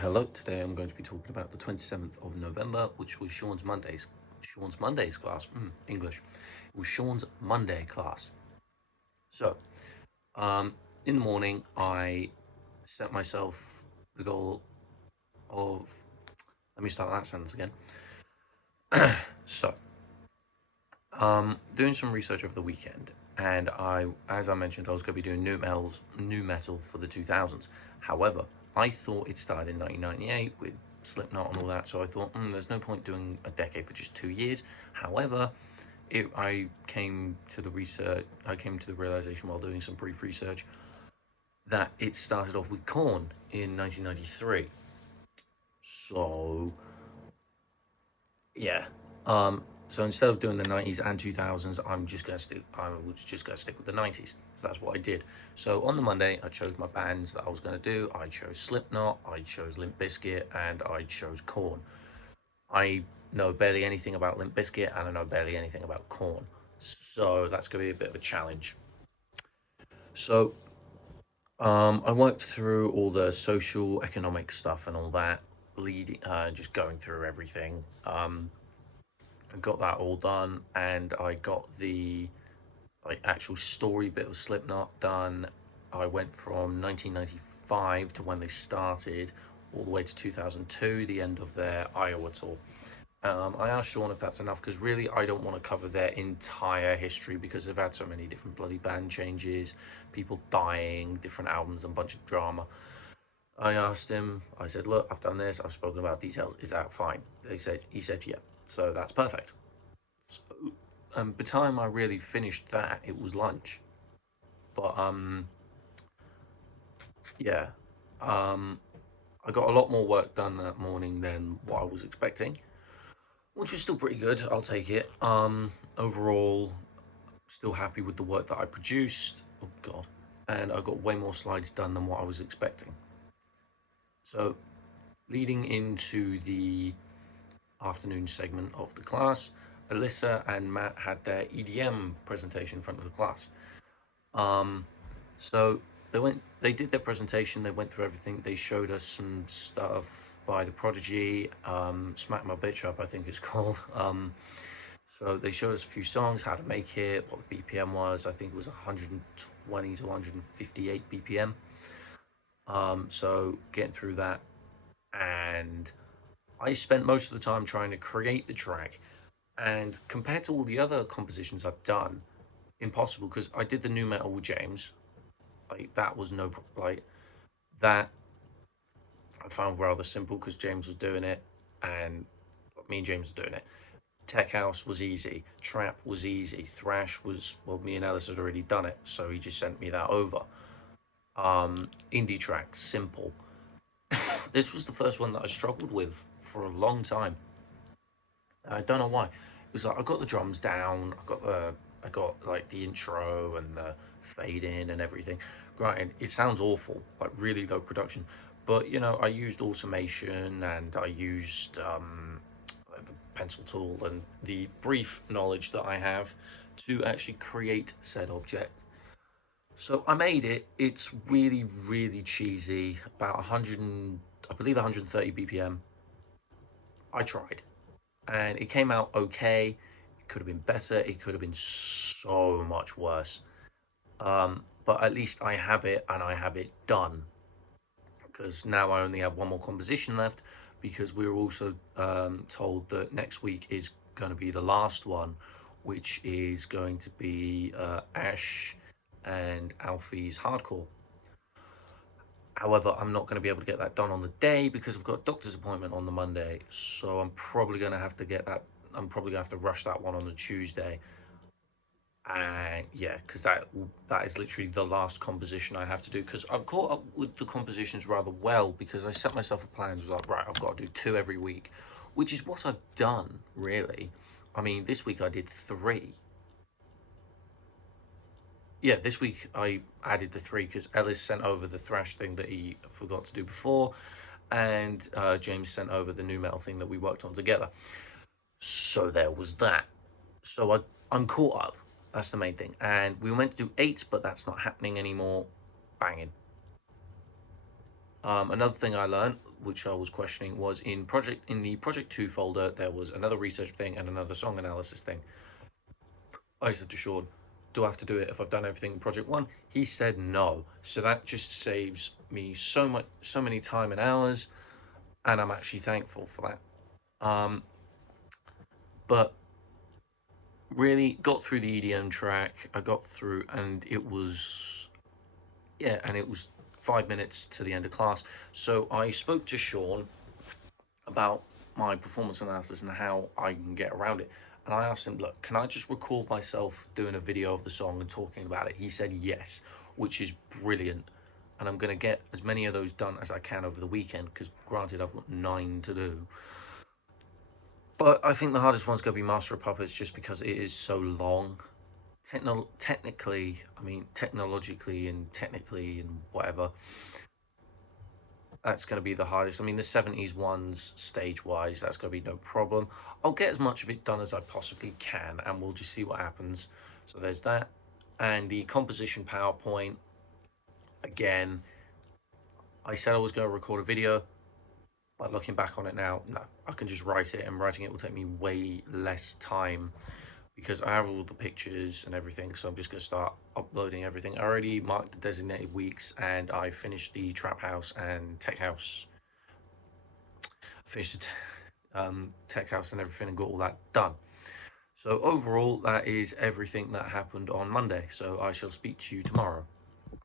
Hello, today I'm going to be talking about the 27th of November, which was Sean's Mondays class. English. It was Sean's Monday class. So, in the morning, I set myself the goal of, let me start that sentence again. So, doing some research over the weekend, and as I mentioned, I was going to be doing new metal for the 2000s. However, I thought it started in 1998 with Slipknot and all that, so I thought, there's no point doing a decade for just 2 years. However, I came to the realization while doing some brief research that it started off with Korn in 1993. So yeah. So instead of doing the 90s and 2000s, I was just gonna stick with the 90s. So that's what I did. So on the Monday, I chose my bands that I was gonna do. I chose Slipknot, I chose Limp Bizkit, and I chose Korn. I know barely anything about Limp Bizkit, and I know barely anything about Korn. So that's gonna be a bit of a challenge. So I worked through all the social, economic stuff and all that, just going through everything. I got that all done, and I got the actual story bit of Slipknot done. I went from 1995 to when they started, all the way to 2002, the end of their Iowa tour. I asked Sean if that's enough because really I don't want to cover their entire history because they've had so many different bloody band changes, people dying, different albums, and a bunch of drama. I asked him, I said, look, I've done this, I've spoken about details, is that fine? He said, yeah, so that's perfect. So, by the time I really finished that, it was lunch. But yeah, um, I got a lot more work done that morning than what I was expecting, which was still pretty good. I'll take it. Overall, still happy with the work that I produced. Oh God, and I got way more slides done than what I was expecting. So, leading into the afternoon segment of the class, Alyssa and Matt had their EDM presentation in front of the class. Um, so they did their presentation, they went through everything, they showed us some stuff by The Prodigy, Smack My Bitch Up, I think it's called. So they showed us a few songs, how to make it, what the BPM was. I think it was 120 to 158 BPM. So getting through that, and I spent most of the time trying to create the track. And compared to all the other compositions I've done, impossible because I did the new metal with James. Like that was no like that I found rather simple because James was doing it, and me and James were doing it. Tech house was easy, trap was easy, thrash was, well, me and Ellis had already done it, so he just sent me that over. Indie tracks, simple. This was the first one that I struggled with for a long time. I don't know why. It was like I got the drums down, I got like the intro and the fade in and everything. Granted, it sounds awful, like really low production. But I used automation and I used the pencil tool and the brief knowledge that I have to actually create said object. So I made it. It's really, really cheesy. About 100, I believe 130 BPM. I tried and it came out okay. It could have been better. It could have been so much worse. But at least I have it and I have it done because now I only have one more composition left because we were also told that next week is going to be the last one, which is going to be Ash and Alfie's Hardcore. However, I'm not going to be able to get that done on the day because I've got a doctor's appointment on the Monday. So I'm probably going to have to get that. I'm probably going to have to rush that one on the Tuesday. And yeah, because that is literally the last composition I have to do. Because I've caught up with the compositions rather well because I set myself a plan. It was like, right, I've got to do two every week, which is what I've done really. I mean, this week I did three. Yeah, this week I added the three because Ellis sent over the thrash thing that he forgot to do before, and James sent over the new metal thing that we worked on together. So there was that. So I'm caught up. That's the main thing. And we were meant to do eight, but that's not happening anymore. Banging. Another thing I learned, which I was questioning, was in the project 2 folder. There was another research thing and another song analysis thing. I said to Sean, do I have to do it if I've done everything in project 1? He said no. So that just saves me so many time and hours, and I'm actually thankful for that. But really got through the EDM track. I got through, and it was, yeah, and it was 5 minutes to the end of class. So I spoke to Sean about my performance analysis and how I can get around it. And I asked him, look, can I just record myself doing a video of the song and talking about it? He said yes, which is brilliant. And I'm going to get as many of those done as I can over the weekend, because granted, I've got 9 to do. But I think the hardest one's going to be Master of Puppets, just because it is so long. Technically, I mean, technologically and technically and whatever, that's going to be the hardest. I mean, the 70s ones, stage-wise, that's going to be no problem. I'll get as much of it done as I possibly can, and we'll just see what happens. So there's that. And the composition PowerPoint, again, I said I was going to record a video, but looking back on it now, no, I can just write it, and writing it will take me way less time because I have all the pictures and everything, so I'm just going to start uploading everything. I already marked the designated weeks, and I finished the Trap House and Tech House. Finished Tech House and everything and got all that done. So overall, that is everything that happened on Monday. So I shall speak to you tomorrow.